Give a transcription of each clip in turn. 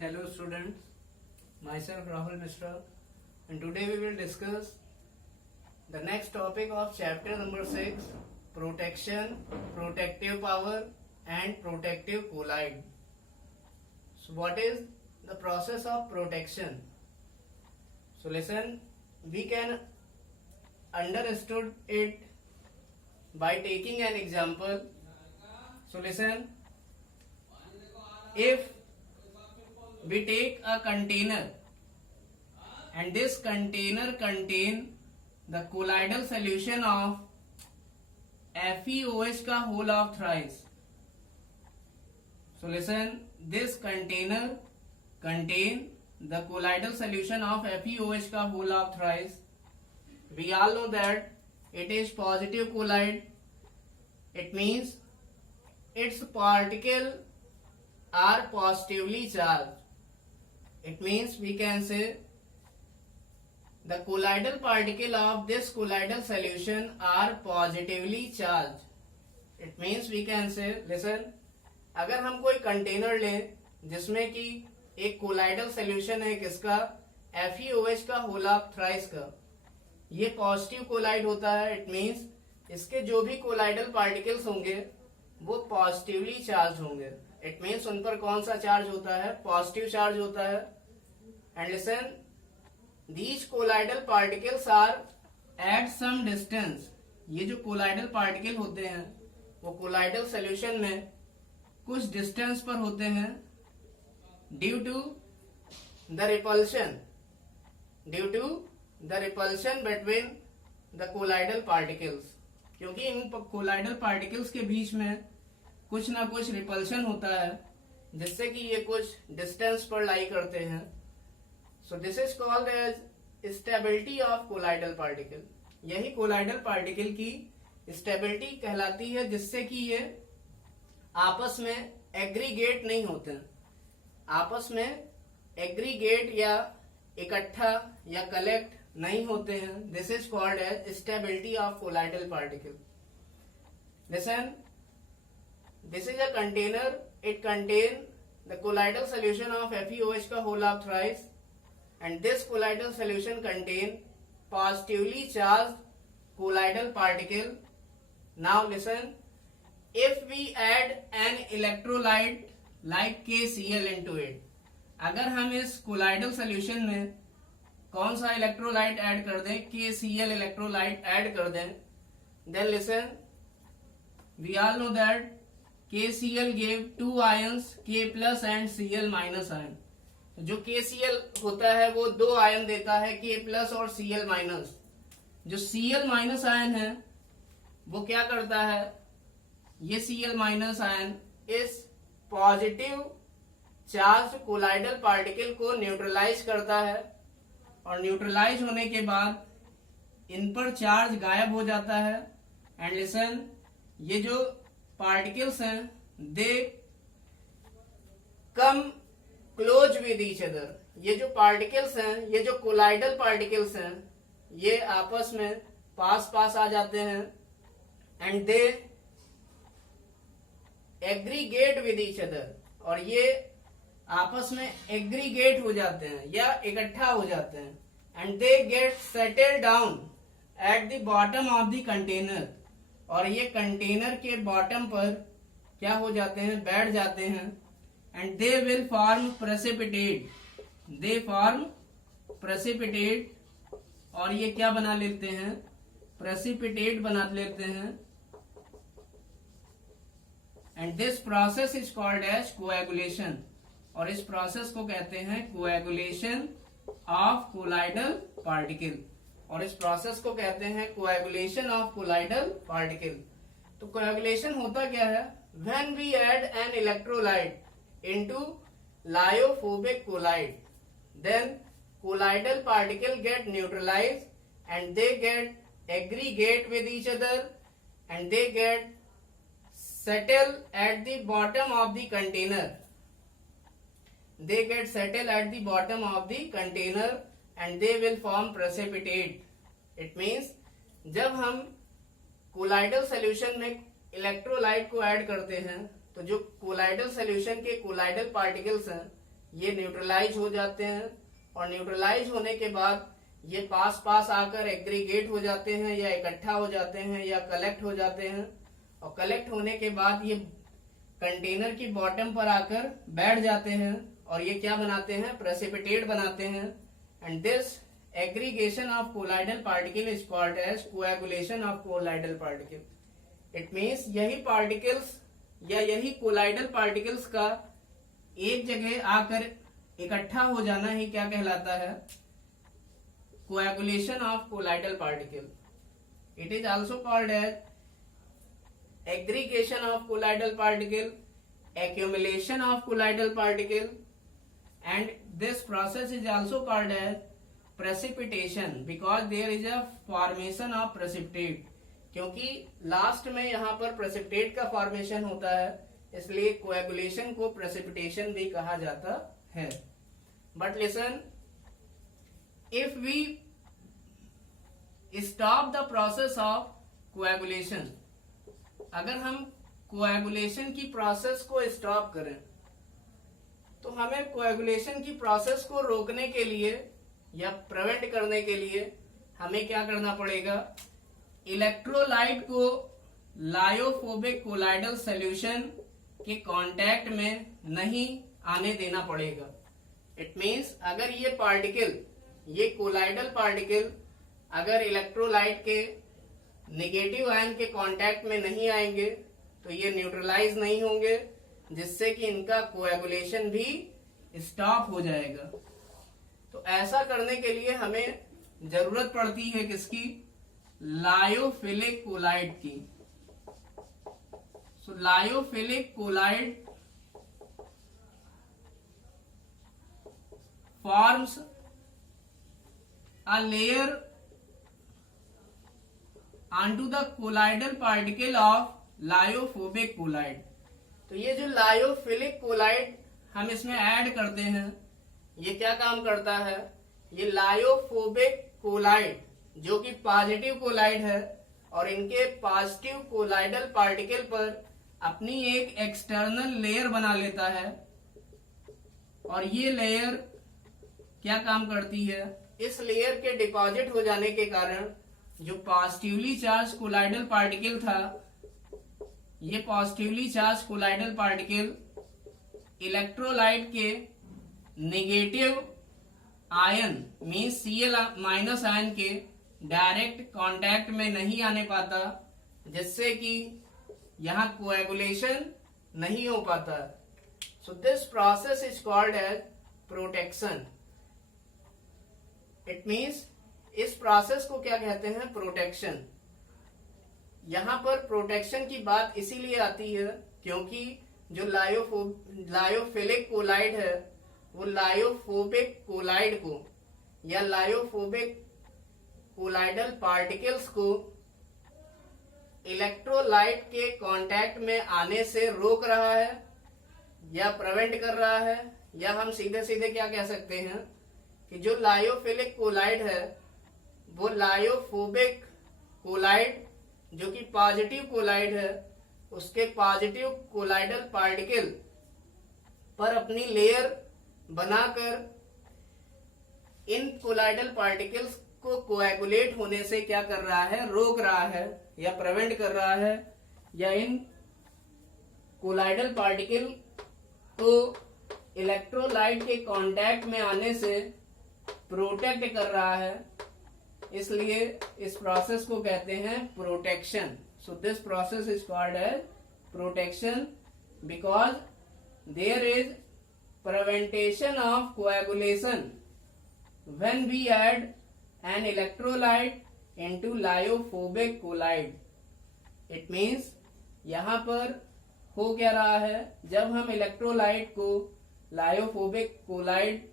Hello students, myself Rahul Mishra, and today we will discuss the next topic of chapter number 6, protection, protective power and protective collide. So what is the process of protection? So listen, we can understood it by taking an example. So listen, if we take a container and this container contain the colloidal solution of FeOH का whole of thrice. So listen, this container contain the colloidal solution of FeOH का whole of thrice. We all know that it is positive colloid. It means its particle are positively charged. It means we can say the colloidal particle of this colloidal solution are positively charged. It means we can say, listen, अगर हम कोई container लें जिसमें कि एक colloidal solution है किसका FeOH का होल ऑफ थ्राइस का, ये पॉजिटिव कोलाइड होता है. इट मींस इसके जो भी कोलाइडल पार्टिकल्स होंगे वो पॉजिटिवली चार्ज होंगे. इट मीन्स उन पर कौन सा चार्ज होता है? पॉजिटिव चार्ज होता है. And listen, these colloidal particles are at some distance. ये जो कोलाइडल पार्टिकल होते हैं वो कोलाइडल सोल्यूशन में कुछ डिस्टेंस पर होते हैं due to the repulsion between the colloidal particles. क्योंकि इन कोलाइडल पार्टिकल्स के बीच में कुछ ना कुछ रिपल्शन होता है जिससे कि ये कुछ डिस्टेंस पर लाई करते हैं. So this is called as stability of colloidal particle. यही कोलाइडल पार्टिकल की स्टेबिलिटी कहलाती है जिससे कि ये आपस में एग्रीगेट नहीं होते हैं, आपस में एग्रीगेट या इकट्ठा या कलेक्ट नहीं होते हैं. This is called as stability of colloidal particle. Listen, this is a container. It contain the colloidal solution of FeOH का whole of thrice, and this colloidal solution contain positively charged colloidal particle. Now listen, if we add an electrolyte like KCl into it, अगर हम इस colloidal solution में कौन सा electrolyte add कर दें, KCl electrolyte add कर दें, then listen, we all know that KCl gave 2 ions K plus and Cl minus ion. जो KCl होता है वो 2 आयन देता है K plus और Cl minus. जो Cl minus आयन है वो क्या करता है, ये Cl minus आयन इस पॉजिटिव चार्ज कोलाइडल पार्टिकल को न्यूट्रलाइज करता है और न्यूट्रलाइज होने के बाद इन पर चार्ज गायब हो जाता है. एंड लिसन, ये जो पार्टिकल्स हैं they come close with each other. ये जो पार्टिकल्स हैं, ये जो कोलाइडल पार्टिकल्स हैं, ये आपस में पास पास आ जाते हैं and they aggregate with each other. और ये आपस में एग्रीगेट हो जाते हैं या इकट्ठा हो जाते हैं and they get settle down eight the bottom of the container. और ये कंटेनर के बॉटम पर क्या हो जाते हैं, बैठ जाते हैं. And they will form precipitate. They form precipitate. और ये क्या बना लेते हैं, प्रेसिपिटेट बना लेते हैं. And this process is called as coagulation. और इस प्रोसेस को कहते हैं कोएगुलेशन ऑफ कोलाइडल पार्टिकल. और इस प्रोसेस को कहते हैं कोएगुलेशन ऑफ कोलाइडल पार्टिकल. तो कोएगुलेशन होता क्या है, when we add an electrolyte into lyophobic colloid, then colloidal particle get neutralise and they get aggregate with each other and they get settle at the bottom of the container. They get settle at the bottom of the container and they will form precipitate. It means जब हम colloidal solution में electrolyte को add करते हैं तो जो colloidal solution के colloidal particles हैं ये न्यूट्रलाइज हो जाते हैं, और न्यूट्रलाइज होने के बाद ये पास पास आकर एग्रीगेट हो जाते हैं, या इकट्ठा हो जाते हैं, या कलेक्ट हो जाते हैं, और कलेक्ट होने के बाद ये कंटेनर की बॉटम पर आकर बैठ जाते हैं, और ये क्या बनाते हैं, प्रेसिपिटेट बनाते हैं। And this aggregation of colloidal particle is called as coagulation of colloidal particle. It means यही पार्टिकल्स या यही कोलाइडल पार्टिकल्स का एक जगह आकर इकट्ठा हो जाना ही क्या कहलाता है, coagulation of colloidal particle. It is also called as aggregation of colloidal particle, accumulation of colloidal particle, and this process is also called as precipitation because there is a formation of precipitate। क्योंकि last में यहाँ पर precipitate का formation होता है, इसलिए coagulation को precipitation भी कहा जाता है। But listen, if we stop the process of coagulation, अगर हम कोएगुलेशन की प्रोसेस को स्टॉप करें तो हमें कोएगुलेशन की प्रोसेस को रोकने के लिए या प्रिवेंट करने के लिए हमें क्या करना पड़ेगा, इलेक्ट्रोलाइट को लायोफोबिक कोलाइडल सॉल्यूशन के कांटेक्ट में नहीं आने देना पड़ेगा। इट मींस अगर ये पार्टिकल, ये कोलाइडल पार्टिकल अगर इलेक्ट्रोलाइट के नेगेटिव आयन के कांटेक्ट में नहीं आएंगे तो ये न्यूट्रलाइज नहीं होंगे, जिससे कि इनका कोएगुलेशन भी स्टॉप हो जाएगा। तो ऐसा करने के लिए हमें जरूरत पड़ती है किसकी, लायोफिलिक कोलाइड की। So lyophilic colloid forms a layer onto the colloidal particle of lyophobic colloid. तो ये जो लायोफिलिक कोलाइड हम इसमें ऐड करते हैं, ये क्या काम करता है, ये लायोफोबिक कोलाइड जो कि पॉजिटिव कोलाइड है और इनके पॉजिटिव कोलाइडल पार्टिकल पर अपनी एक एक्सटर्नल लेयर बना लेता है, और ये लेयर क्या काम करती है, इस लेयर के डिपॉजिट हो जाने के कारण जो पॉजिटिवली चार्ज कोलाइडल पार्टिकल था, ये positively charge colloidal particle electrolyte के negative ion means Cl minus ion के डायरेक्ट कांटेक्ट में नहीं आने पाता, जिससे कि यहाँ कोएगुलेशन नहीं हो पाता। So this process is called as protection. It means इस प्रोसेस को क्या कहते हैं, प्रोटेक्शन। यहाँ पर प्रोटेक्शन की बात इसीलिए आती है क्योंकि जो लायोफिलिक कोलाइड है वो लायोफोबिक कोलाइड को या लायोफोबिक कोलाइडल पार्टिकल्स को इलेक्ट्रोलाइट के कांटेक्ट में आने से रोक रहा है या प्रिवेंट कर रहा है, या हम सीधे सीधे क्या कह सकते हैं कि जो लायोफिलिक कोलाइड है वो लायोफोबिक कोलाइड जो कि पॉजिटिव कोलाइड है उसके पॉजिटिव कोलाइडल पार्टिकल पर अपनी लेयर बनाकर इन कोलाइडल पार्टिकल्स को कोएगुलेट होने से क्या कर रहा है, रोक रहा है या प्रिवेंट कर रहा है, या इन कोलाइडल पार्टिकल को इलेक्ट्रोलाइट के कांटेक्ट में आने से प्रोटेक्ट कर रहा है। इसलिए इस प्रोसेस को कहते हैं protection. So this process is called as protection because there is prevention of coagulation when we add an electrolyte into lyophobic colloid। It means यहाँ पर हो क्या रहा है, जब हम इलेक्ट्रोलाइट को लायोफोबिक कोलाइड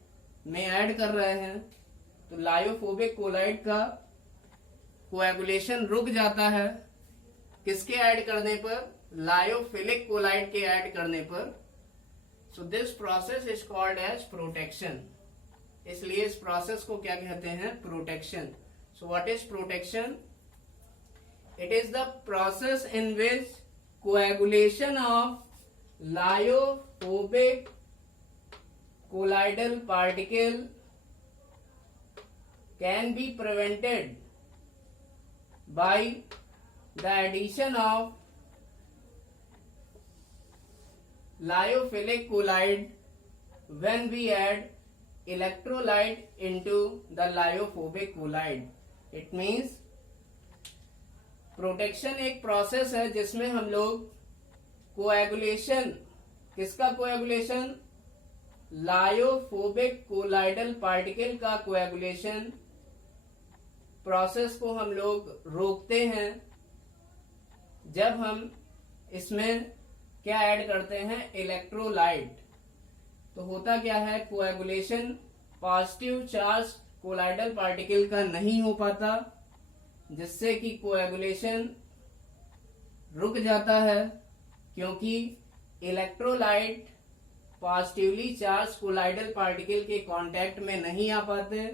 में ऐड कर रहे हैं तो लायोफोबिक कोलाइड का कोएगुलेशन रुक जाता है। किसके ऐड करने पर, लायोफिलिक कोलाइड के ऐड करने पर। So this process is called as protection। इसलिए इस प्रोसेस को क्या कहते हैं, protection. So what is protection? It is the process in which coagulation of lyophobic colloidal particle can be prevented by the addition of lyophilic colloid when we add electrolyte into the lyophobic colloid. It means protection एक process है जिसमें हम लोग coagulation, किसका coagulation, lyophobic colloidal particle का coagulation process को हम लोग रोकते हैं जब हम इसमें क्या ऐड करते हैं, इलेक्ट्रोलाइट। तो होता क्या है, coagulation positive charge colloidal particle का नहीं हो पाता, जिससे कि कोएगुलेशन रुक जाता है, क्योंकि electrolyte positively charge colloidal particle के कांटेक्ट में नहीं आ पाते,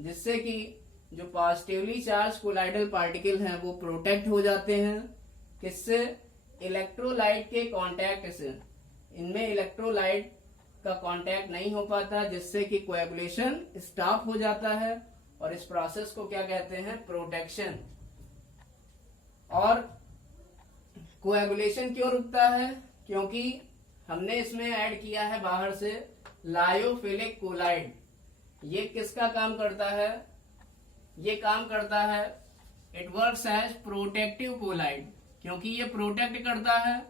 जिससे कि जो पॉजिटिवली चार्ज कोलाइडल पार्टिकल हैं वो प्रोटेक्ट हो जाते हैं। किससे, इलेक्ट्रोलाइट के कांटेक्ट से। इनमें इलेक्ट्रोलाइट का कांटेक्ट नहीं हो पाता, जिससे कि कोएगुलेशन स्टॉप हो जाता है, और इस प्रोसेस को क्या कहते हैं, प्रोटेक्शन। और कोएगुलेशन क्यों रुकता है, क्योंकि हमने इसमें ऐड किया है बाहर से लायोफिलिक कोलाइड। ये किसका काम करता है, ये काम करता है, it works as protective colloid, क्योंकि ये प्रोटेक्ट करता है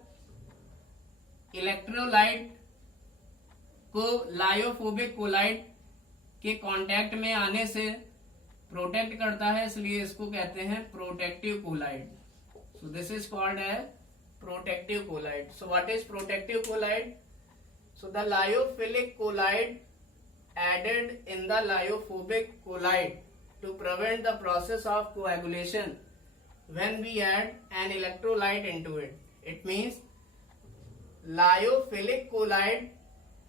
इलेक्ट्रोलाइट को लायोफोबिक कोलाइड के कांटेक्ट में आने से प्रोटेक्ट करता है, इसलिए इसको कहते हैं protective colloid. So this is called as protective colloid. So what is protective colloid? So the lyophilic colloid added in the lyophobic colloid to prevent the process of coagulation when we add an electrolyte into it. It means lyophilic colloid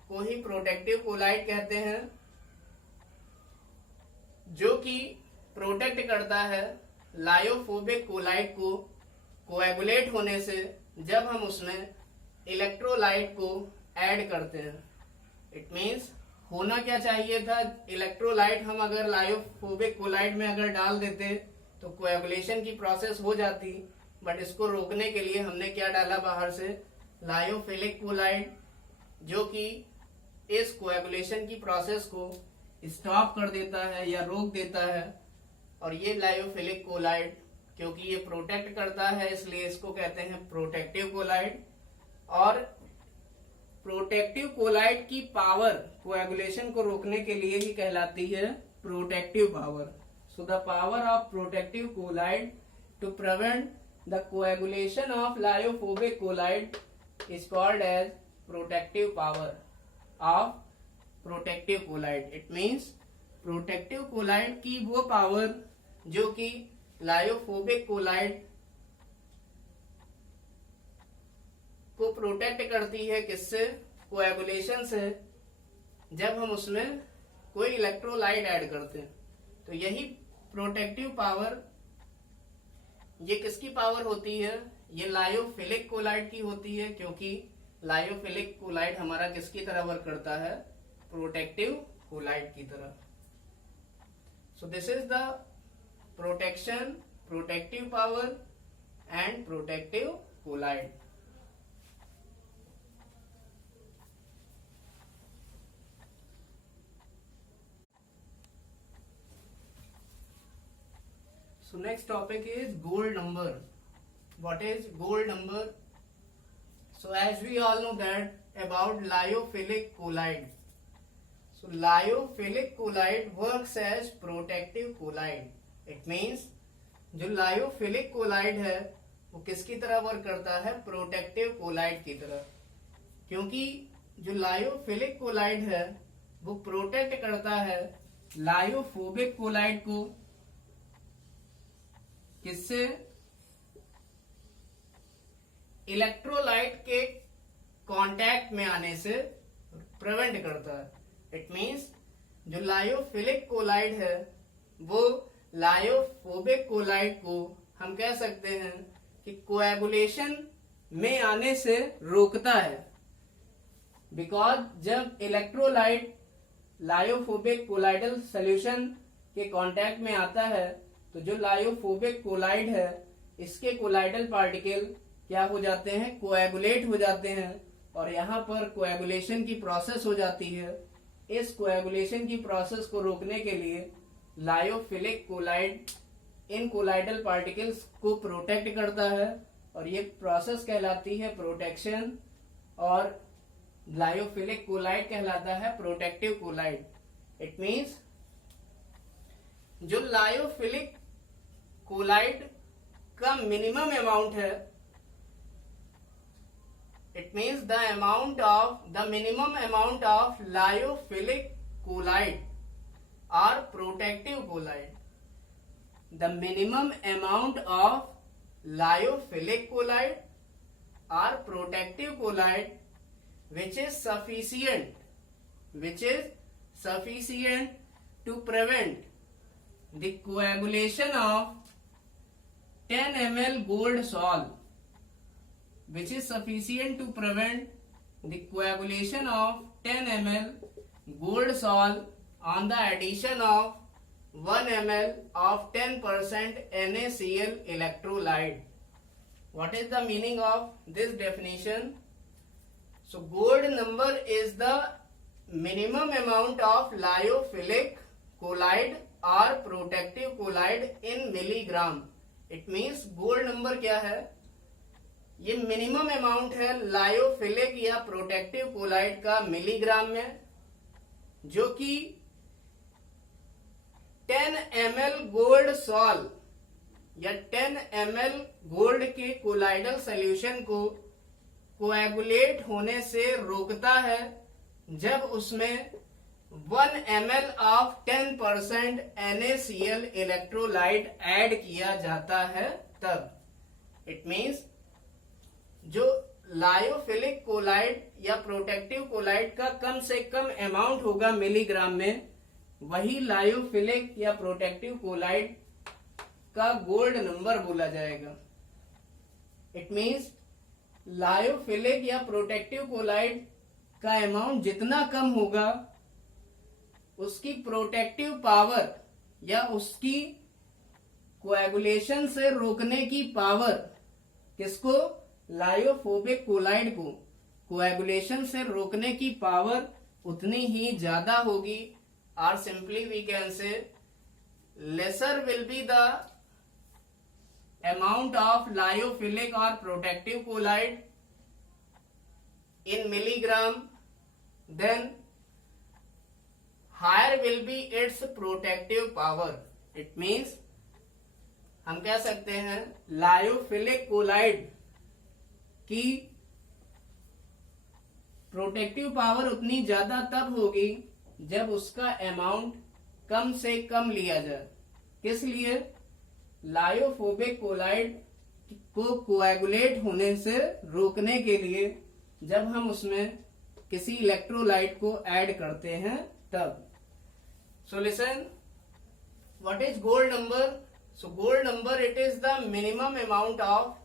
को ही protective collide कहते हैं, जो कि protect करता है lyophobic collide को coagulate होने से जब हम उसमें इलेक्ट्रोलाइट को ऐड करते हैं। इट मीन्स होना क्या चाहिए था, इलेक्ट्रोलाइट हम अगर लायोफोबिक कोलाइड में अगर डाल देते तो कोएगुलेशन की प्रोसेस हो जाती, बट इसको रोकने के लिए हमने क्या डाला बाहर से, लायोफिलिक कोलाइड, जो कि इस कोएगुलेशन की प्रोसेस को स्टॉप कर देता है या रोक देता है। और ये लायोफिलिक कोलाइड क्योंकि ये प्रोटेक्ट करता है, इसलिए इसको कहते हैं प्रोटेक्टिव कोलाइड। और प्रोटेक्टिव कोलाइड की पावर कोएगुलेशन को रोकने के लिए ही कहलाती है protective power. So the power of protective colloid to prevent the coagulation of lyophobic colloid is called as protective power of protective colloid. It means protective colloid की वो पावर जो कि लायोफोबिक कोलाइड को प्रोटेक्ट करती है, किससे, coagulation से, जब हम उसमें कोई इलेक्ट्रोलाइट ऐड करते हैं। तो यही प्रोटेक्टिव पावर, ये किसकी पावर होती है, ये लायोफिलिक कोलाइड की होती है, क्योंकि लायोफिलिक कोलाइड हमारा किसकी तरह वर्क करता है, प्रोटेक्टिव कोलाइड की तरह। So this is the protection, protective power and protective colloid. So next topic is gold number. What is gold number? So as we all know that about lyophilic colloid. So lyophilic colloid works as protective colloid. It means जो lyophilic colloid है वो किसकी तरह work करता है, protective colloid की तरह। क्योंकि जो lyophilic colloid है वो प्रोटेक्ट करता है लायोफोबिक कोलाइड को, किससे, इलेक्ट्रोलाइट के कांटेक्ट में आने से प्रिवेंट करता है। इट मींस जो लायोफिलिक कोलाइड है वो लायोफोबिक कोलाइड को हम कह सकते हैं कि कोएगुलेशन में आने से रोकता है, बिकॉज जब इलेक्ट्रोलाइट लायोफोबिक कोलाइडल सॉल्यूशन के कांटेक्ट में आता है तो जो लायोफोबिक कोलाइड है इसके कोलाइडल पार्टिकल क्या हो जाते हैं, कोएगुलेट हो जाते हैं और यहाँ पर कोएगुलेशन की प्रोसेस हो जाती है। इस कोएगुलेशन की प्रोसेस को रोकने के लिए लायोफिलिक कोलाइड इन कोलाइडल पार्टिकल्स को प्रोटेक्ट करता है और ये प्रोसेस कहलाती है प्रोटेक्शन और लायोफिलिक कोलाइड कहलाता है प्रोटेक्टिव कोलाइड। इट मींस जो लायोफिलिक कोलाइड का मिनिमम अमाउंट है, it means the minimum amount of lyophilic colloid or protective colloid. The minimum amount of lyophilic colloid or protective colloid which is sufficient to prevent the coagulation of 10 ml gold sol, which is sufficient to prevent the coagulation of 10 ml gold sol on the addition of 1 ml of 10% NaCl electrolyte. What is the meaning of this definition? So gold number is the minimum amount of lyophilic colloid or protective colloid in milligram. It means gold number क्या है, ये minimum amount है lyophilic या protective collide का milligram में, जो कि 10 ml gold sol या 10 ml गोल्ड के कोलाइडल सॉल्यूशन को कोएगुलेट होने से रोकता है जब उसमें 1 ml of 10% NaCl electrolyte add किया जाता है तब। इट मींस जो लायोफिलिक कोलाइड या प्रोटेक्टिव कोलाइड का कम से कम अमाउंट होगा मिलीग्राम में, वही लायोफिलिक या प्रोटेक्टिव कोलाइड का गोल्ड नंबर बोला जाएगा। इट मींस लायोफिलिक या प्रोटेक्टिव कोलाइड का अमाउंट जितना कम होगा उसकी प्रोटेक्टिव पावर या उसकी कोएगुलेशन से रोकने की पावर, किसको, लायोफोबिक कोलाइड को कोएगुलेशन से रोकने की पावर उतनी ही ज्यादा होगी। और simply we can say lesser will be the amount of lyophilic और protective colloid in milligram, then higher will be its protective power. It means हम कह सकते हैं लायोफिलिक कोलाइड की प्रोटेक्टिव पावर उतनी ज्यादा तब होगी जब उसका अमाउंट कम से कम लिया जाए। किस लिए, लायोफोबिक कोलाइड को कोएगुलेट होने से रोकने के लिए जब हम उसमें किसी इलेक्ट्रोलाइट को ऐड करते हैं तब। So listen, what is gold number? So gold number, it is the minimum amount of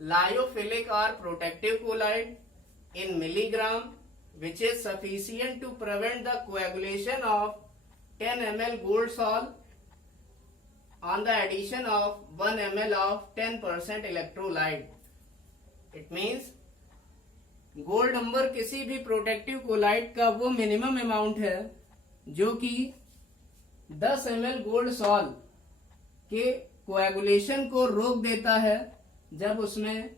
lyophilic or protective colloid in milligram which is sufficient to prevent the coagulation of 10 ml gold sol on the addition of 1 ml of 10% electrolyte. It means gold number किसी भी protective collide का वो minimum amount है जो कि 10 ml gold sol के coagulation को रोक देता है जब उसमें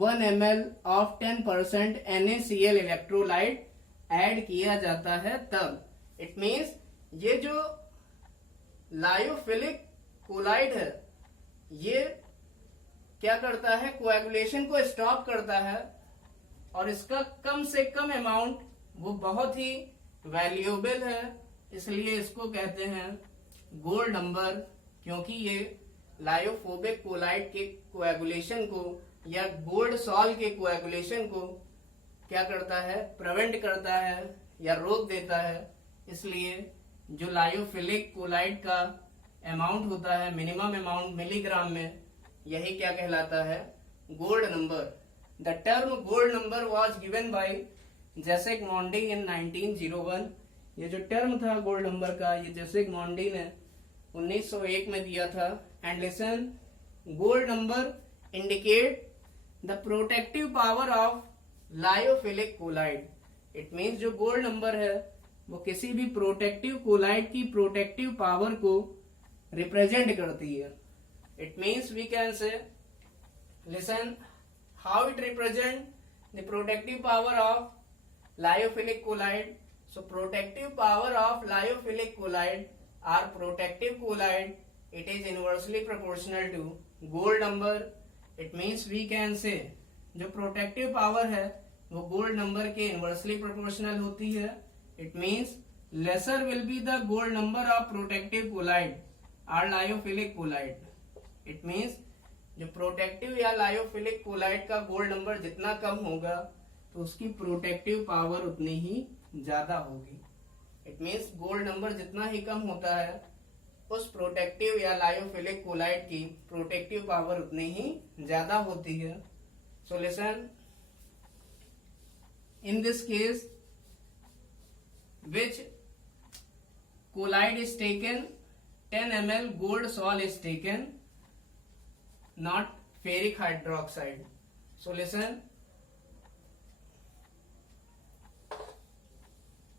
1 ml of 10% NaCl electrolyte add किया जाता है तब। इट मींस ये जो लायोफिलिक कोलाइड है ये क्या करता है, कोएगुलेशन को स्टॉप करता है और इसका कम से कम अमाउंट वो बहुत ही वैल्यूएबल है, इसलिए इसको कहते हैं गोल्ड नंबर, क्योंकि ये लायोफोबिक कोलाइड के कोएगुलेशन को या गोल्ड सॉल के कोएगुलेशन को क्या करता है, प्रिवेंट करता है या रोक देता है। इसलिए जो लायोफिलिक कोलाइड का अमाउंट होता है, मिनिमम अमाउंट मिलीग्राम में, यही क्या कहलाता है, gold number. The term gold number was given by Zsigmondy in 1901। ये जो टर्म था गोल्ड नंबर का, ये जेसेक मोंडी ने 1901 में दिया था। And listen, gold number indicate the protective power of lyophilic colloid. It means जो गोल्ड नंबर है वो किसी भी प्रोटेक्टिव कोलाइड की प्रोटेक्टिव पावर को रिप्रेजेंट करती है। It means we can say, listen, how it represent the protective power of lyophilic collide. So protective power of lyophilic collide or protective collide, it is inversely proportional to gold number. It means we can say जो protective power है वो gold number के inversely proportional होती है। It means lesser will be the gold number of protective collide or lyophilic collide. It means जो protective या lyophilic collide का gold number जितना कम होगा तो उसकी प्रोटेक्टिव पावर उतनी ही ज्यादा होगी। इट मीन्स गोल्ड नंबर जितना ही कम होता है उस प्रोटेक्टिव या लायोफिलिक कोलाइड की प्रोटेक्टिव पावर उतनी ही ज्यादा होती है। So listen, in this case which colloid is taken 10 ml gold sol is taken, not ferric hydroxide. So listen,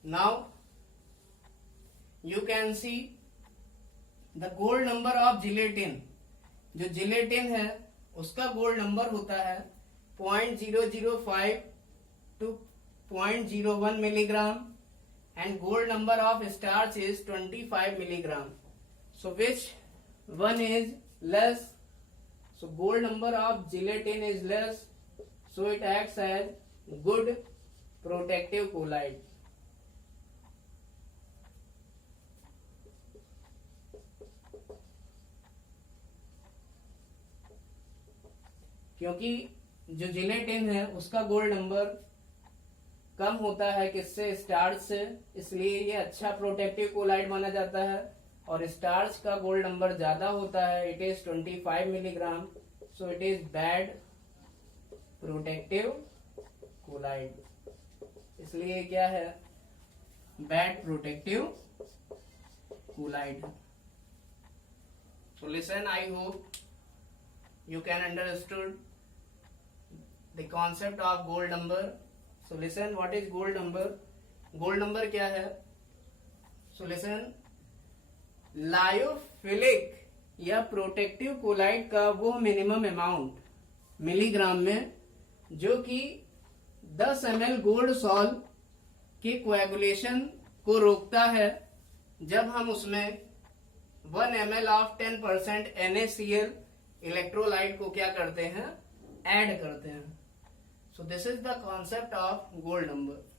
now you can see the gold number of gelatin. जो gelatin है उसका gold number होता है 0.005 to 0.01 milligram and gold number of starch is 25 milligram. So which one is less? So gold number of gelatin is less, so it acts as good protective colloid. क्योंकि जो gelatin है उसका gold number कम होता है किससे? Starch से, इसलिए ये अच्छा प्रोटेक्टिव कोलाइड माना जाता है। और स्टार्च का गोल्ड नंबर ज्यादा होता है, it is 25 milligram, so it is bad protective colloid. इसलिए क्या है? Bad protective colloid. So listen, I hope you can understood the concept of gold number. So listen, what is gold number? Gold number क्या है? So listen, lyophilic या protective collide का वो minimum amount milligram में जो कि 10 ml gold sol के coagulation को रोकता है जब हम उसमें 1 ml ऑफ 10% NaCl इलेक्ट्रोलाइट को क्या करते हैं? ऐड करते हैं। So this is the concept of gold number.